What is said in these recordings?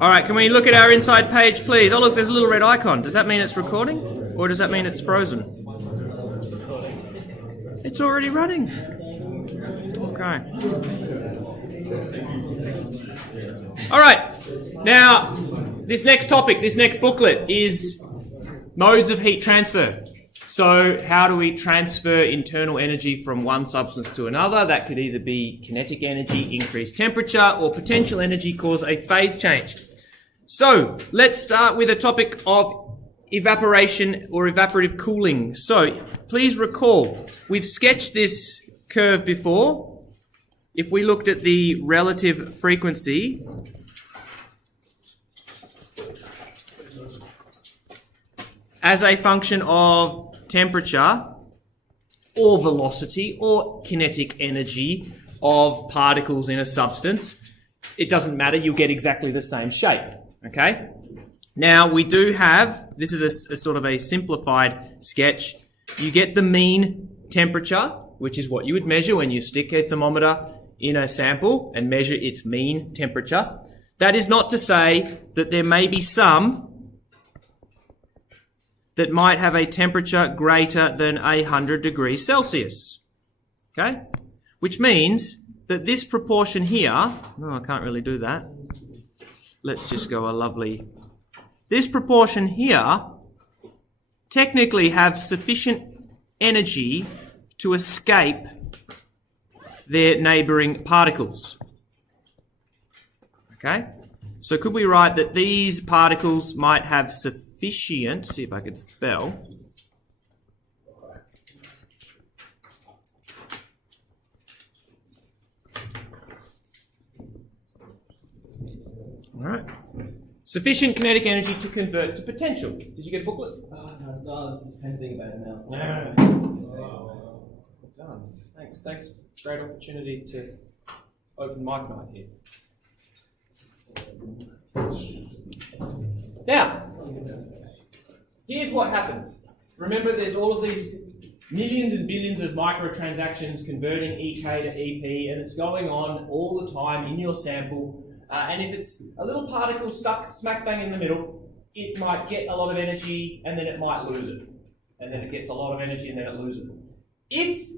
All right, can we look at our inside page, please? Oh, look, there's a little red icon. Does that mean it's recording? Or does that mean it's frozen? It's already running. Okay. All right. Now, this next topic, this next booklet is modes of heat transfer. So how do we transfer internal energy from one substance to another? That could either be kinetic energy, increased temperature, or potential energy cause a phase change. So let's start with a topic of evaporation or evaporative cooling. So please recall, we've sketched this curve before. If we looked at the relative frequency, as a function of temperature or velocity or kinetic energy of particles in a substance, it doesn't matter, you'll get exactly the same shape, okay? Now we do have, this is a sort of a simplified sketch, you get the mean temperature, which is what you would measure when you stick a thermometer in a sample and measure its mean temperature. That is not to say that there may be some that might have a temperature greater than 100 degrees Celsius, okay? Which means that this proportion here, no, I can't really do that. Let's just go a lovely, this proportion here technically have sufficient energy to escape their neighbouring particles, okay? So could we write that these particles might have sufficient, see if I could spell, all right, sufficient kinetic energy to convert to potential. Did you get a booklet? Oh, no, this is painting about it now. No. Well done. Thanks. Great opportunity to open mic night here. Now, here's what happens. Remember, there's all of these millions and billions of microtransactions converting EK to EP, and it's going on all the time in your sample. And if it's a little particle stuck smack bang in the middle, it might get a lot of energy, and then it might lose it. And then it gets a lot of energy, and then it loses it. If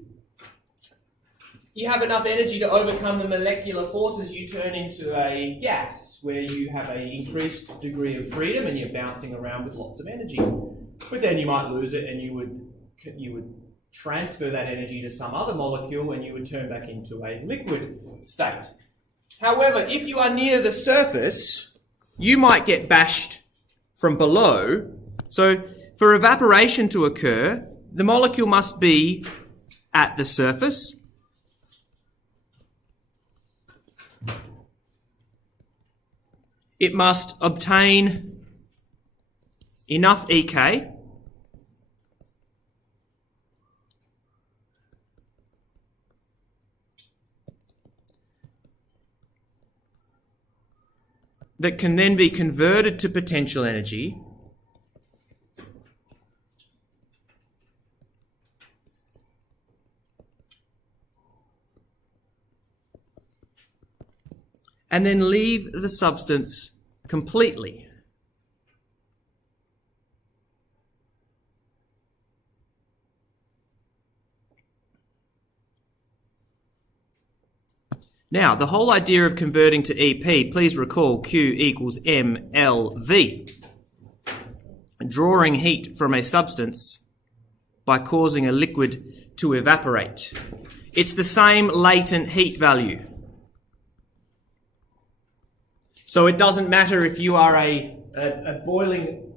you have enough energy to overcome the molecular forces, you turn into a gas where you have an increased degree of freedom and you're bouncing around with lots of energy. But then you might lose it and you would transfer that energy to some other molecule and you would turn back into a liquid state. However, if you are near the surface, you might get bashed from below. So for evaporation to occur, the molecule must be at the surface. It must obtain enough EK that can then be converted to potential energy and then leave the substance completely. Now, the whole idea of converting to EP, please recall Q equals mLV. Drawing heat from a substance by causing a liquid to evaporate. It's the same latent heat value. So it doesn't matter if you are a boiling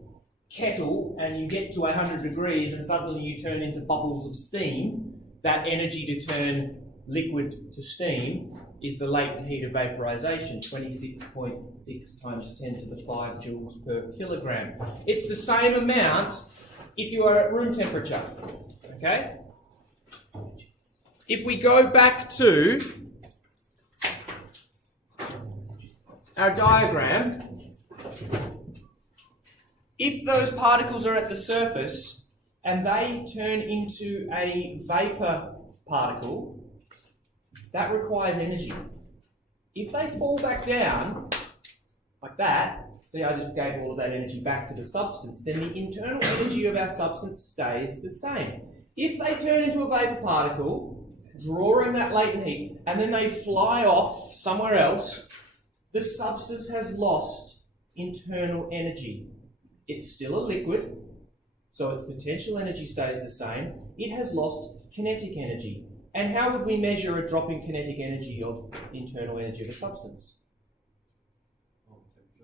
kettle and you get to 100 degrees and suddenly you turn into bubbles of steam, that energy to turn liquid to steam is the latent heat of vaporization, 26.6 times 10 to the 5 joules per kilogram. It's the same amount if you are at room temperature, okay? If we go back to our diagram, if those particles are at the surface and they turn into a vapor particle, that requires energy. If they fall back down, like that, see I just gave all of that energy back to the substance, then the internal energy of our substance stays the same. If they turn into a vapour particle, drawing that latent heat, and then they fly off somewhere else, the substance has lost internal energy. It's still a liquid, so its potential energy stays the same. It has lost kinetic energy. And how would we measure a drop in kinetic energy of internal energy of a substance?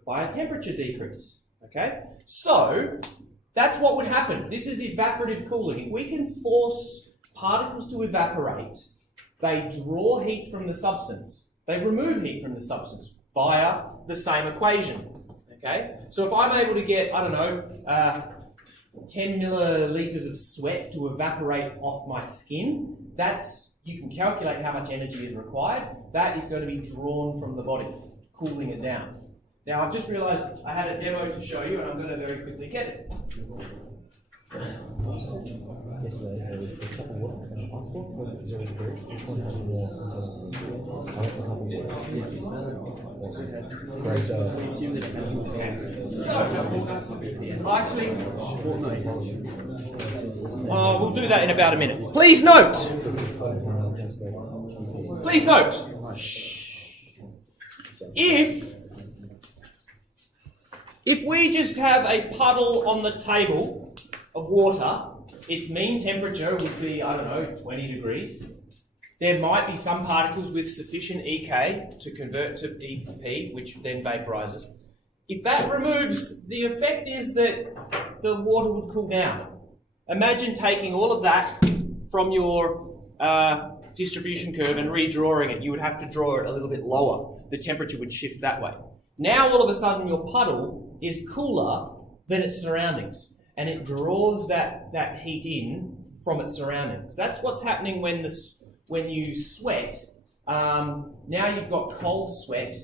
By a temperature decrease. Okay? So, that's what would happen. This is evaporative cooling. If we can force particles to evaporate, they draw heat from the substance. They remove heat from the substance via the same equation. Okay? So if I'm able to get, I don't know, 10 millilitres of sweat to evaporate off my skin, you can calculate how much energy is required. That is going to be drawn from the body, cooling it down. Now I've just realised I had a demo to show you and I'm going to very quickly get it. Yesterday there was a cup of water in the hospital for 0 degrees. Which one had more? I like the cup of water. Great. We'll do that in about a minute. Please note. Please note. If we just have a puddle on the table of water, its mean temperature would be, I don't know, 20 degrees. There might be some particles with sufficient EK to convert to EP, which then vaporizes. If that removes, the effect is that the water would cool down. Imagine taking all of that from your distribution curve and redrawing it. You would have to draw it a little bit lower. The temperature would shift that way. Now all of a sudden your puddle is cooler than its surroundings, and it draws that heat in from its surroundings. That's what's happening when you sweat. Now you've got cold sweat,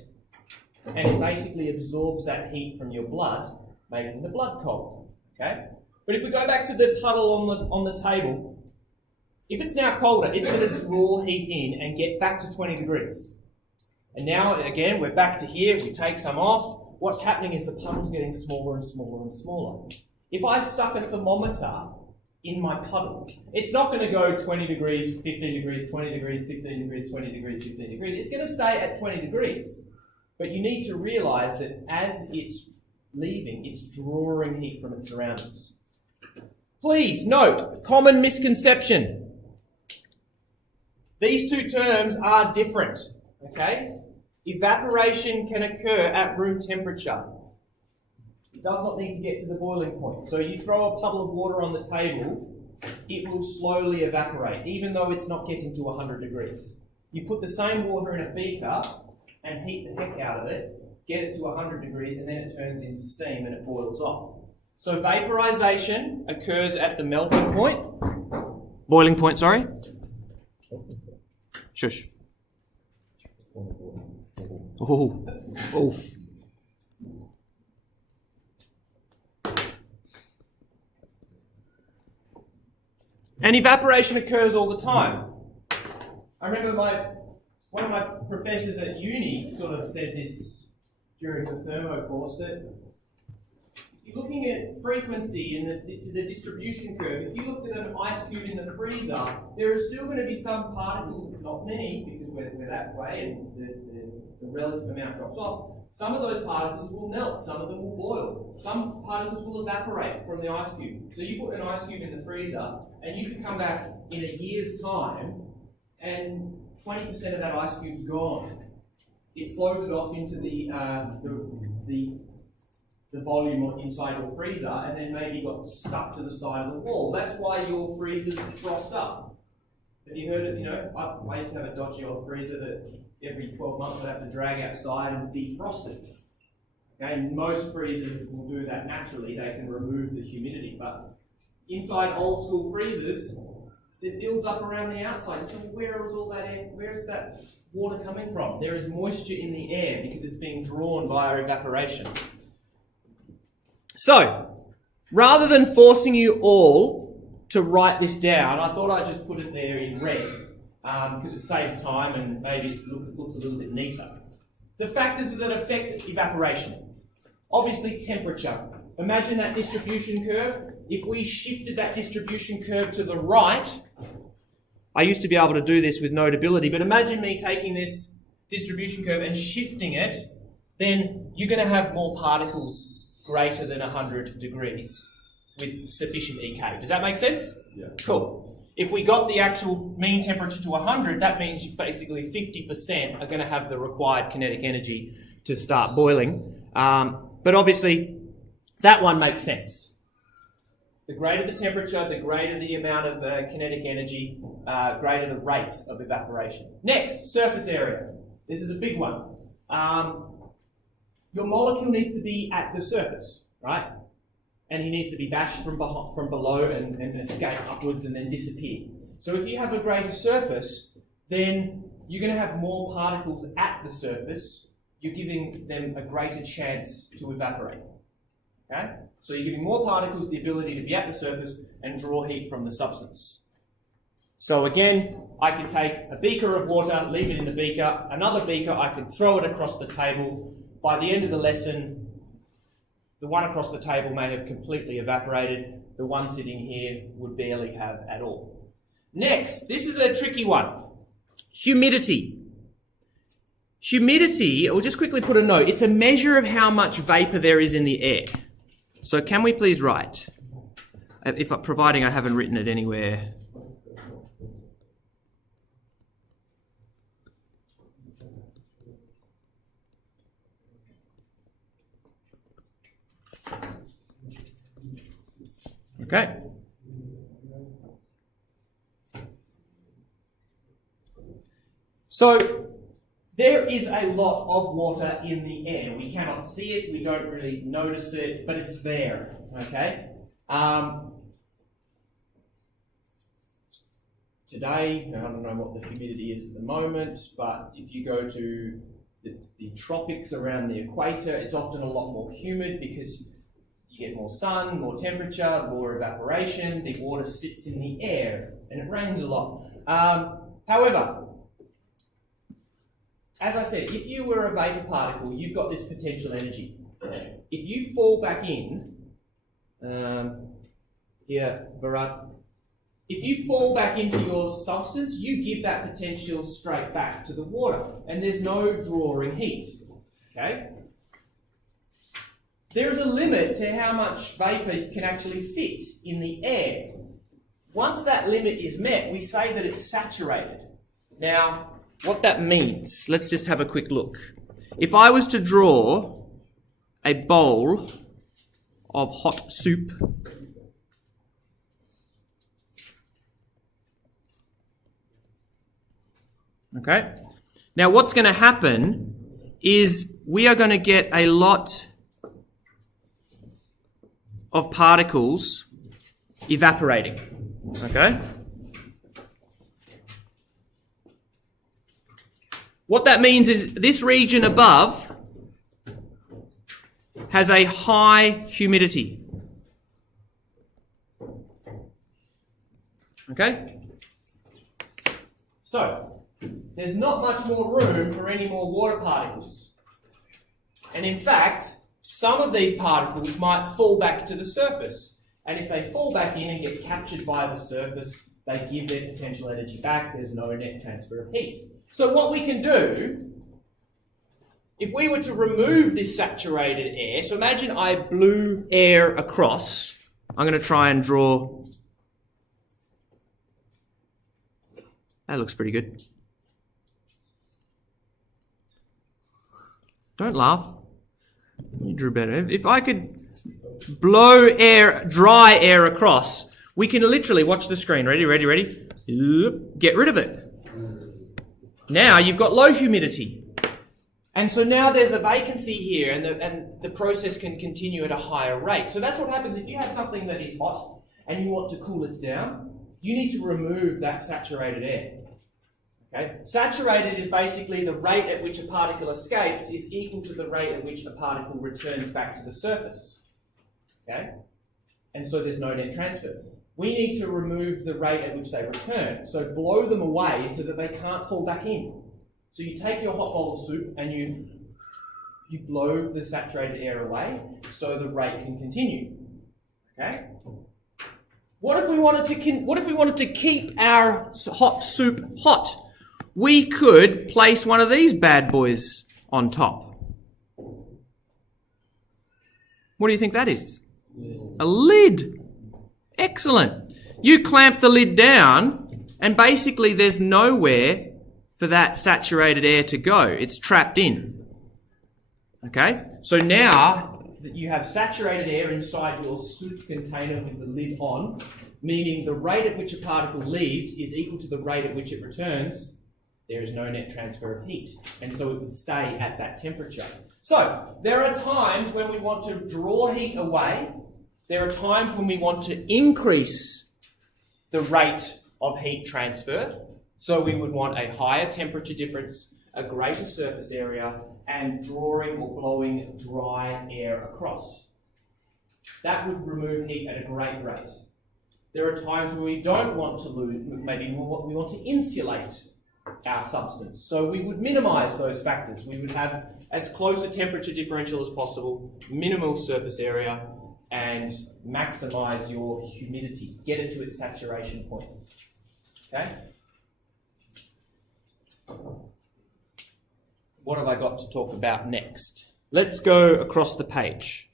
and it basically absorbs that heat from your blood, making the blood cold. Okay? But if we go back to the puddle on the table, if it's now colder, it's going to draw heat in and get back to 20 degrees. And now, again, we're back to here. We take some off. What's happening is the puddle's getting smaller and smaller and smaller. If I stuck a thermometer in my puddle, it's not going to go 20 degrees, 15 degrees, 20 degrees, 15 degrees, 20 degrees, 15 degrees. It's going to stay at 20 degrees. But you need to realise that as it's leaving, it's drawing heat from its surroundings. Please note, common misconception. These two terms are different. Okay? Evaporation can occur at room temperature. It does not need to get to the boiling point. So you throw a puddle of water on the table, it will slowly evaporate, even though it's not getting to 100 degrees. You put the same water in a beaker and heat the heck out of it, get it to 100 degrees, and then it turns into steam and it boils off. So vaporization occurs at the melting point. Boiling point, sorry. Shush. Oh. And evaporation occurs all the time. I remember one of my professors at uni sort of said this during the thermo course, that if you're looking at frequency in the distribution curve, if you looked at an ice cube in the freezer, there are still going to be some particles, not many, because we're that way and the relative amount drops off. Some of those particles will melt, some of them will boil, some particles will evaporate from the ice cube. So you put an ice cube in the freezer and you can come back in a year's time and 20% of that ice cube's gone. It floated off into the volume inside your freezer and then maybe got stuck to the side of the wall. That's why your freezers frost up. Have you heard it? I used to have a dodgy old freezer that every 12 months I'd have to drag outside and defrost it. Okay, most freezers will do that naturally. They can remove the humidity, but inside old school freezers, it builds up around the outside. So where is all that air? Where's that water coming from? There is moisture in the air because it's being drawn via evaporation. So, rather than forcing you all to write this down, I thought I'd just put it there in red. because it saves time and maybe it looks a little bit neater. The factors that affect evaporation. Obviously temperature. Imagine that distribution curve. If we shifted that distribution curve to the right, I used to be able to do this with Notability, but imagine me taking this distribution curve and shifting it, then you're going to have more particles greater than 100 degrees with sufficient EK. Does that make sense? Yeah. Cool. If we got the actual mean temperature to 100, that means basically 50% are going to have the required kinetic energy to start boiling. But obviously, that one makes sense. The greater the temperature, the greater the amount of kinetic energy, greater the rate of evaporation. Next, surface area. This is a big one. Your molecule needs to be at the surface, right? And he needs to be bashed from below and escape upwards and then disappear. So if you have a greater surface, then you're going to have more particles at the surface. You're giving them a greater chance to evaporate. Okay? So you're giving more particles the ability to be at the surface and draw heat from the substance. So again, I could take a beaker of water, leave it in the beaker, another beaker, I could throw it across the table. By the end of the lesson, the one across the table may have completely evaporated. The one sitting here would barely have at all. Next, this is a tricky one. Humidity. Humidity, we'll just quickly put a note, it's a measure of how much vapour there is in the air. So can we please write, providing I haven't written it anywhere. Okay. So there is a lot of water in the air. We cannot see it, we don't really notice it, but it's there, okay? Today, I don't know what the humidity is at the moment, but if you go to the tropics around the equator, it's often a lot more humid because you get more sun, more temperature, more evaporation, the water sits in the air, and it rains a lot. However, as I said, if you were a vapor particle, you've got this potential energy. If you fall back in, here, Bharat, if you fall back into your substance, you give that potential straight back to the water, and there's no drawing heat, okay? There is a limit to how much vapour can actually fit in the air. Once that limit is met, we say that it's saturated. Now, what that means, let's just have a quick look. If I was to draw a bowl of hot soup, okay? Now what's going to happen is we are going to get a lot of particles evaporating, okay? What that means is this region above has a high humidity. Okay? So, there's not much more room for any more water particles. And in fact, some of these particles might fall back to the surface. And if they fall back in and get captured by the surface, they give their potential energy back. There's no net transfer of heat. So what we can do, if we were to remove this saturated air, so imagine I blew air across. I'm going to try and draw. That looks pretty good. Don't laugh. You drew better. If I could blow air, dry air across, we can literally, watch the screen. Ready? Get rid of it. Now you've got low humidity. And so now there's a vacancy here and the process can continue at a higher rate. So that's what happens if you have something that is hot and you want to cool it down. You need to remove that saturated air. Okay? Saturated is basically the rate at which a particle escapes is equal to the rate at which a particle returns back to the surface. Okay? And so there's no net transfer. we need to remove the rate at which they return. So blow them away so that they can't fall back in. So you take your hot bowl of soup and you blow the saturated air away so the rate can continue. Okay? What if we wanted to keep our hot soup hot? We could place one of these bad boys on top. What do you think that is? A lid. Excellent. You clamp the lid down and basically there's nowhere for that saturated air to go. It's trapped in. Okay? So now that you have saturated air inside your soup container with the lid on, meaning the rate at which a particle leaves is equal to the rate at which it returns, there is no net transfer of heat. And so it would stay at that temperature. So there are times when we want to draw heat away. There are times when we want to increase the rate of heat transfer. So we would want a higher temperature difference, a greater surface area, and drawing or blowing dry air across. That would remove heat at a great rate. There are times when we don't want to lose, maybe we want to insulate our substance. So we would minimize those factors. We would have as close a temperature differential as possible, minimal surface area, and maximize your humidity. Get it to its saturation point. Okay? What have I got to talk about next? Let's go across the page.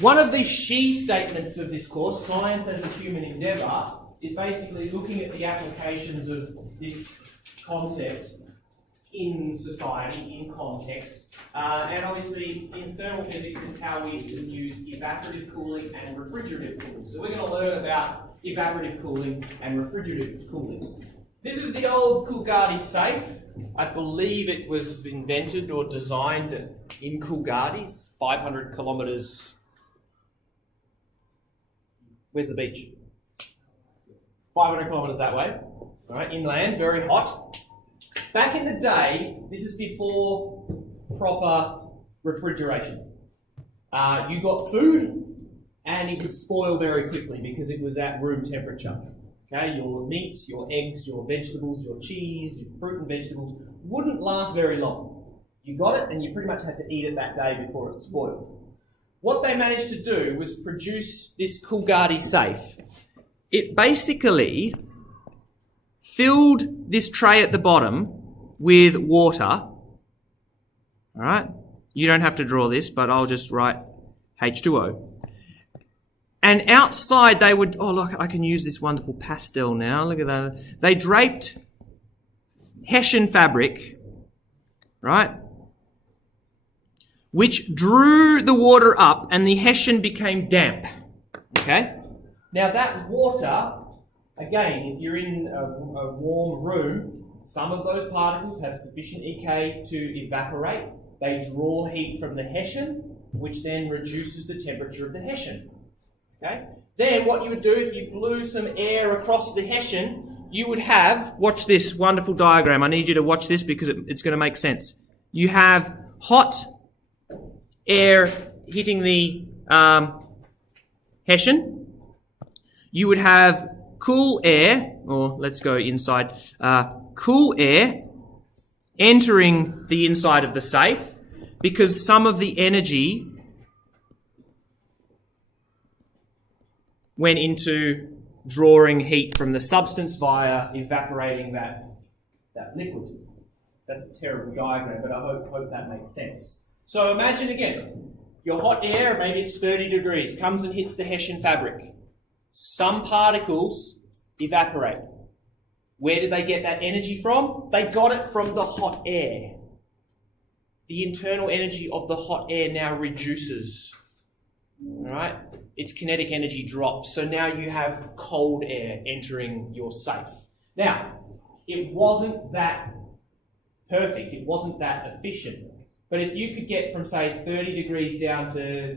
One of the she statements of this course, Science as a Human Endeavour, is basically looking at the applications of this concept in society, in context. And obviously, in thermal physics, it's how we use evaporative cooling and refrigerative cooling. So we're going to learn about evaporative cooling and refrigerative cooling. This is the old Coolgardie safe. I believe it was invented or designed in Coolgardie, 500 kilometres. Where's the beach? 500 kilometres that way. All right, inland, very hot. Back in the day, this is before proper refrigeration. You got food and it would spoil very quickly because it was at room temperature. Okay, your meats, your eggs, your vegetables, your cheese, your fruit and vegetables wouldn't last very long. You got it and you pretty much had to eat it that day before it spoiled. What they managed to do was produce this Coolgardie safe. It basically filled this tray at the bottom with water. All right, you don't have to draw this, but I'll just write H2O. And outside they would, oh look, I can use this wonderful pastel now, look at that. They draped Hessian fabric, right, which drew the water up and the Hessian became damp, okay? Now that water, again, if you're in a warm room, some of those particles have sufficient EK to evaporate. They draw heat from the Hessian, which then reduces the temperature of the Hessian. Okay? Then what you would do if you blew some air across the Hessian, you would have, watch this wonderful diagram. I need you to watch this because it's going to make sense. You have hot air hitting the Hessian. You would have cool air, or let's go inside, cool air entering the inside of the safe because some of the energy went into drawing heat from the substance via evaporating that liquid. That's a terrible diagram, but I hope that makes sense. So imagine again, your hot air, maybe it's 30 degrees, comes and hits the Hessian fabric. Some particles evaporate. Where did they get that energy from? They got it from the hot air. The internal energy of the hot air now reduces. All right? Its kinetic energy drops. So now you have cold air entering your safe. Now, it wasn't that perfect. It wasn't that efficient. But if you could get from, say, 30 degrees down to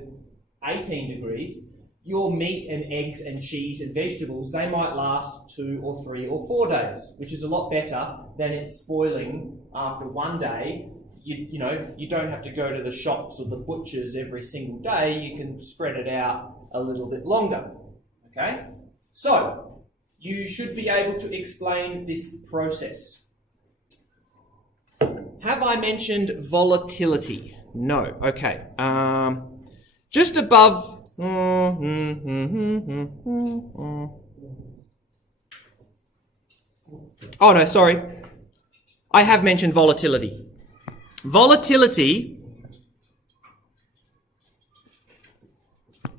18 degrees, your meat and eggs and cheese and vegetables, they might last 2 or 3 or 4 days, which is a lot better than it spoiling after one day. You don't have to go to the shops or the butchers every single day. You can spread it out a little bit longer. Okay? So, you should be able to explain this process. Have I mentioned volatility? No. Okay. Just above... Oh no, sorry. I have mentioned volatility. Volatility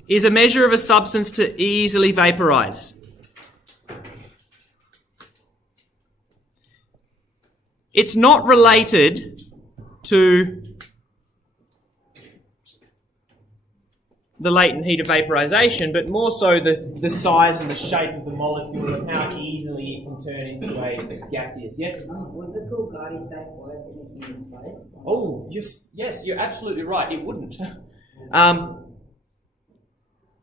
is a measure of a substance to easily vaporize. It's not related to the latent heat of vaporization, but more so the size and the shape of the molecule and how easily it can turn into a gaseous. Yes? Would the Coolgardie safe work in a human place? Oh, yes, you're absolutely right. It wouldn't.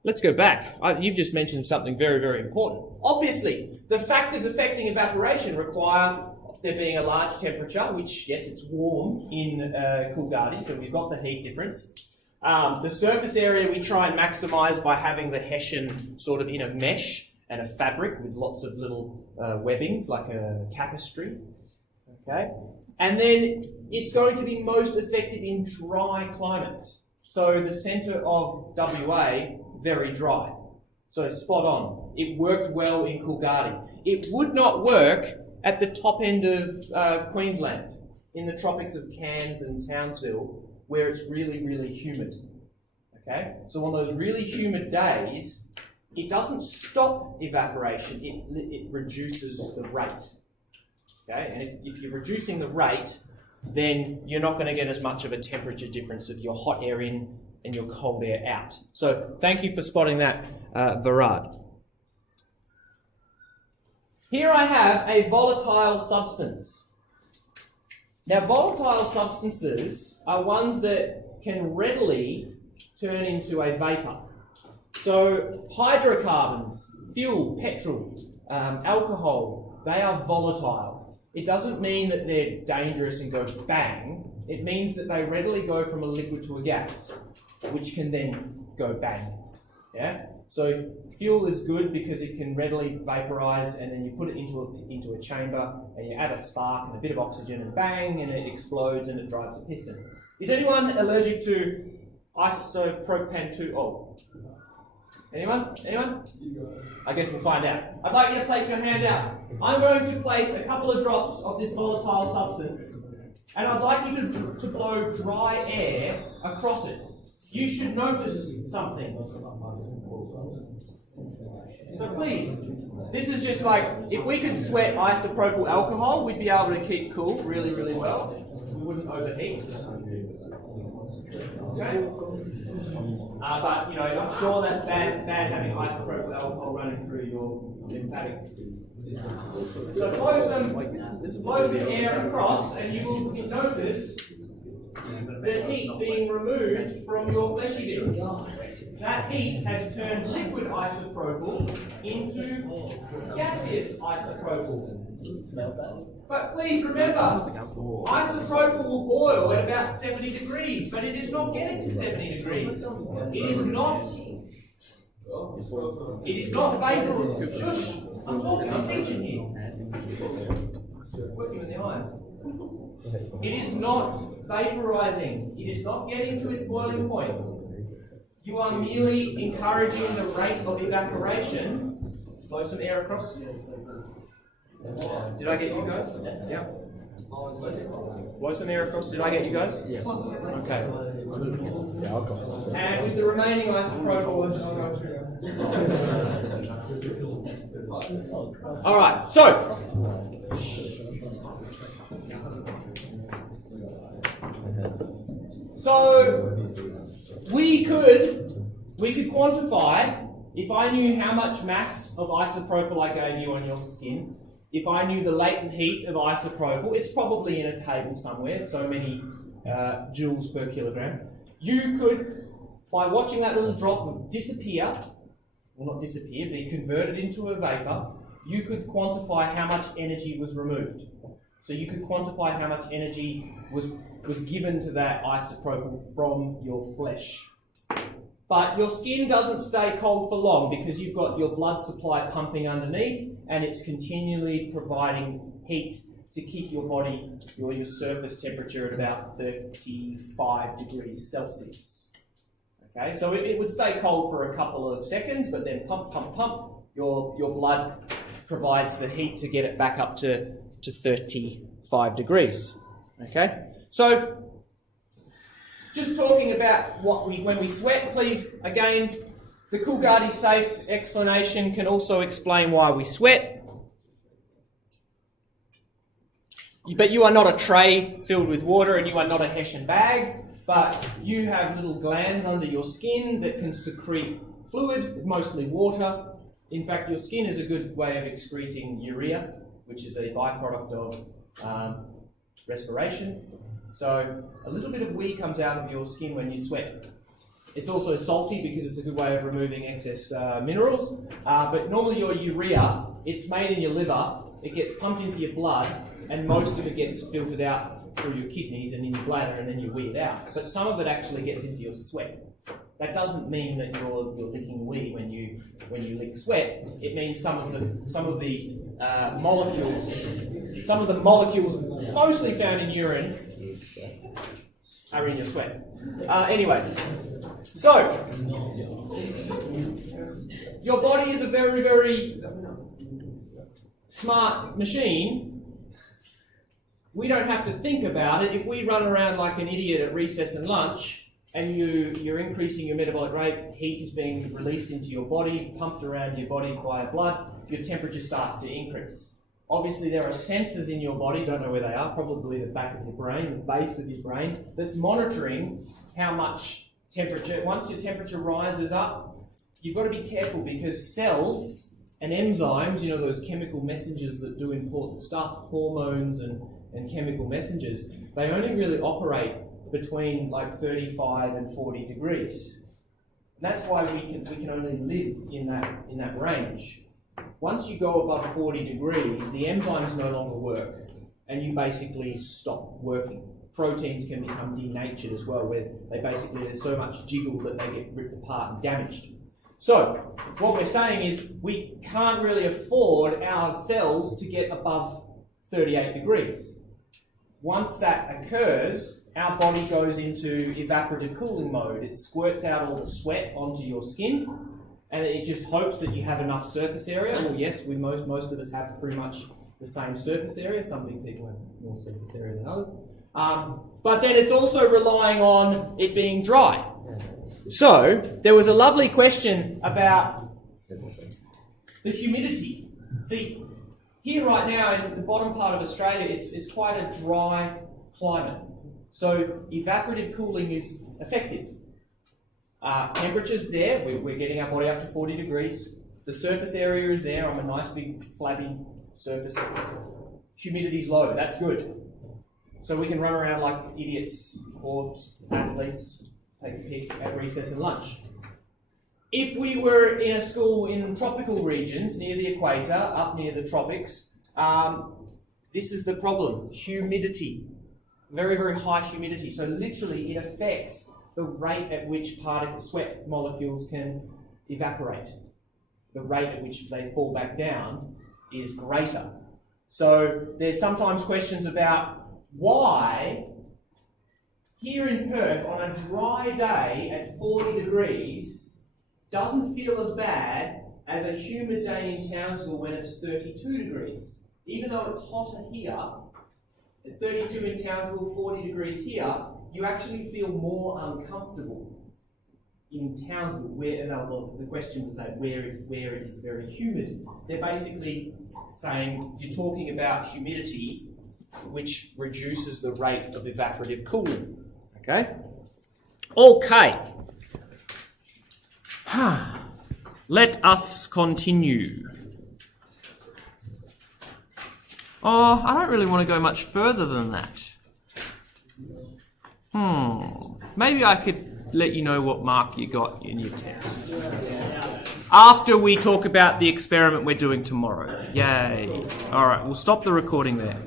Let's go back. You've just mentioned something very, very important. Obviously, the factors affecting evaporation require there being a large temperature, which, yes, it's warm in Coolgardie, so we've got the heat difference. The surface area we try and maximise by having the Hessian sort of in a mesh and a fabric with lots of little webbings, like a tapestry. Okay, and then it's going to be most effective in dry climates. So the centre of WA, very dry. So spot on. It worked well in Coolgardie. It would not work at the top end of Queensland, in the tropics of Cairns and Townsville, where it's really, really humid. Okay? So on those really humid days, it doesn't stop evaporation, it reduces the rate. Okay? And if you're reducing the rate, then you're not going to get as much of a temperature difference of your hot air in and your cold air out. So thank you for spotting that, Varad. Here I have a volatile substance. Now, volatile substances are ones that can readily turn into a vapour. So, hydrocarbons, fuel, petrol, alcohol, they are volatile. It doesn't mean that they're dangerous and go bang. It means that they readily go from a liquid to a gas, which can then go bang. Yeah? So fuel is good because it can readily vaporise, and then you put it into a chamber and you add a spark and a bit of oxygen and bang, and it explodes and it drives a piston. Is anyone allergic to isopropane-2? Anyone? Anyone? I guess we'll find out. I'd like you to place your hand out. I'm going to place a couple of drops of this volatile substance, and I'd like you to blow dry air across it. You should notice something. So please, this is just like, if we could sweat isopropyl alcohol, we'd be able to keep cool really, really well. We wouldn't overheat. Okay? But, you know, I'm sure that's bad having isopropyl alcohol running through your lymphatic system. So blow some air across, and you will notice the heat being removed from your fleshy bits. That heat has turned liquid isopropyl into gaseous isopropyl. But please remember, isopropyl will boil at about 70 degrees, but it is not getting to 70 degrees. It is not vapor. Shush! I'm talking, I'm teaching here. Working with the eyes. It is not vaporizing. It is not getting to its boiling point. You are merely encouraging the rate of evaporation. Blow some air across. Did I get you guys? Yeah. Blow some air across. Did I get you guys? Yes. Okay. And with the remaining isopropyl, all right. So we could quantify, if I knew how much mass of isopropyl I gave you on your skin, if I knew the latent heat of isopropyl, it's probably in a table somewhere, so many joules per kilogram. You could, by watching that little drop disappear, well not disappear, be converted into a vapour, you could quantify how much energy was removed. So you could quantify how much energy was given to that isopropyl from your flesh. But your skin doesn't stay cold for long because you've got your blood supply pumping underneath and it's continually providing heat to keep your body, your surface temperature at about 35 degrees Celsius. Okay, so it would stay cold for a couple of seconds, but then pump, pump, pump, your blood provides the heat to get it back up to 35 degrees. Okay, so just talking about when we sweat, please, again, the Coolgardie Safe explanation can also explain why we sweat. But you are not a tray filled with water and you are not a Hessian bag, but you have little glands under your skin that can secrete fluid, mostly water. In fact, your skin is a good way of excreting urea, which is a byproduct of respiration. So a little bit of wee comes out of your skin when you sweat. It's also salty because it's a good way of removing excess minerals. But normally your urea, it's made in your liver, it gets pumped into your blood, and most of it gets filtered out through your kidneys and in your bladder, and then you wee it out. But some of it actually gets into your sweat. That doesn't mean that you're licking wee when you lick sweat. It means some of the molecules mostly found in urine are in your sweat. Anyway, so your body is a very, very smart machine. We don't have to think about it. If we run around like an idiot at recess and lunch, and you're increasing your metabolic rate, heat is being released into your body, pumped around your body via blood, your temperature starts to increase. Obviously, there are sensors in your body, don't know where they are, probably the back of your brain, the base of your brain, that's monitoring how much temperature. Once your temperature rises up, you've got to be careful because cells and enzymes, you know, those chemical messengers that do important stuff, hormones and chemical messengers, they only really operate between like 35 and 40 degrees. And that's why we can only live in that range. Once you go above 40 degrees, the enzymes no longer work and you basically stop working. Proteins can become denatured as well, where there's so much jiggle that they get ripped apart and damaged. So, what we're saying is we can't really afford our cells to get above 38 degrees. Once that occurs, our body goes into evaporative cooling mode. It squirts out all the sweat onto your skin, and it just hopes that you have enough surface area. Well, yes, most of us have pretty much the same surface area. Some people have more surface area than others. But then it's also relying on it being dry. So, there was a lovely question about the humidity. See, here right now in the bottom part of Australia, it's quite a dry climate. So evaporative cooling is effective. Temperature's there, we're getting our body up to 40 degrees. The surface area is there on a nice big flabby surface. Humidity's low, that's good. So we can run around like idiots or athletes, take a pic at recess and lunch. If we were in a school in tropical regions, near the equator, up near the tropics, this is the problem, humidity. Very, very high humidity. So literally it affects the rate at which sweat molecules can evaporate. The rate at which they fall back down is greater. So there's sometimes questions about why here in Perth on a dry day at 40 degrees doesn't feel as bad as a humid day in Townsville when it's 32 degrees. Even though it's hotter here, at 32 in Townsville, 40 degrees here, you actually feel more uncomfortable in Townsville, the question would say where it is very humid. They're basically saying you're talking about humidity, which reduces the rate of evaporative cooling. Okay? Okay. Let us continue. Oh, I don't really want to go much further than that. Maybe I could let you know what mark you got in your test after we talk about the experiment we're doing tomorrow. Yay. All right, we'll stop the recording there.